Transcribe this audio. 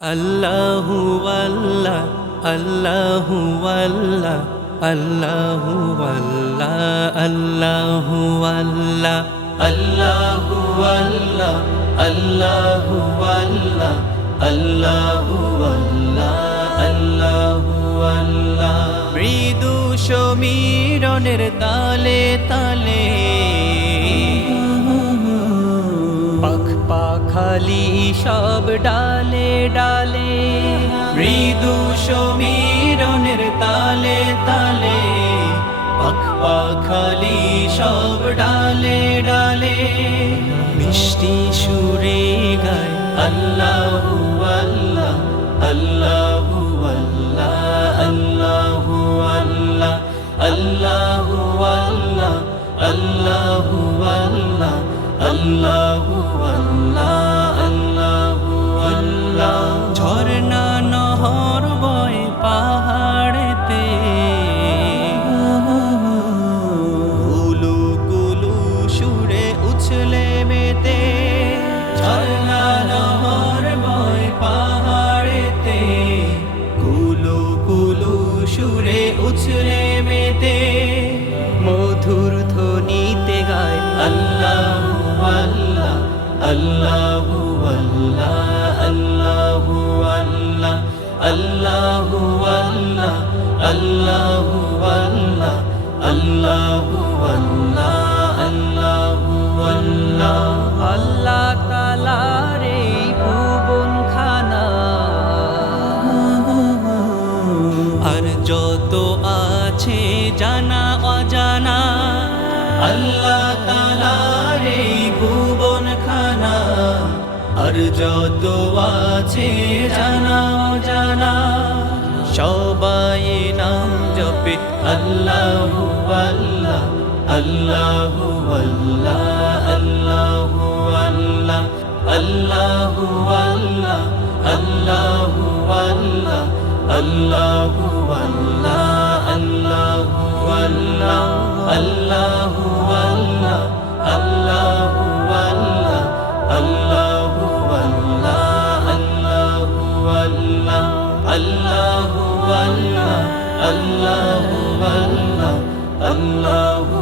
আল্লাহু আল্লাহ আল্লাহু আল্লাহ আল্লাহু আল্লাহ আল্লাহু আল্লাহ আল্লাহু আল্লাহ আল্লাহু আল্লাহ আল্লাহু আল্লাহ আল্লাহু আল্লাহ মৃদু সমীরণের তালে তালে পাখালি সব ডালে ডালে মৃদু সমীরণের তালে তালে পাখালি সব ডালে ডালে মিষ্টি সুরে গায় আল্লাহু আল্লাহ আল্লাহু আল্লাহ আল্লাহু আল্লাহ আল্লাহু আল্লাহ আল্লাহু আল্লাহ আল্লাহু আল্লাহ আল্লাহু আল্লাহ ঝরনা নহর বয় পাহাড়েতে কুলু কুলু সুরে উছলে মেতে ঝরনা নহর বয় পাহাড়েতে কুলু কুলু সুরে উছলে মেতে মধুর ধ্বনিতে গায় আল্লাহু আল্লাহ আল্লাহু আল্লাহ আল্লাহু আল্লাহ আল্লাহু আল্লাহ আল্লাহু আল্লাহ আল্লাহু আল্লাহ আল্লাহু আল্লাহ আল্লাহ তাআলার এই ভুবন খানা আর যত আছে জানা অজানা আল্লাহ তাআলার এই ভুবন খানা আর যত আছে জানা অজানা সবাই নাম জপে আল্লাহু আল্লাহ আল্লাহু আল্লাহ আল্লাহু আল্লাহ আল্লাহু আল্লাহ আল্লাহু আল্লাহ আল্লাহু আল্লাহ আল্লাহু আল্লাহ আল্লাহু আল্লাহ আল্লাহু আল্লাহ আল্লাহু আল্লাহ আল্লাহু আল্লাহ আল্লাহু আল্লাহ আল্লাহু আল্লাহ আল্লাহু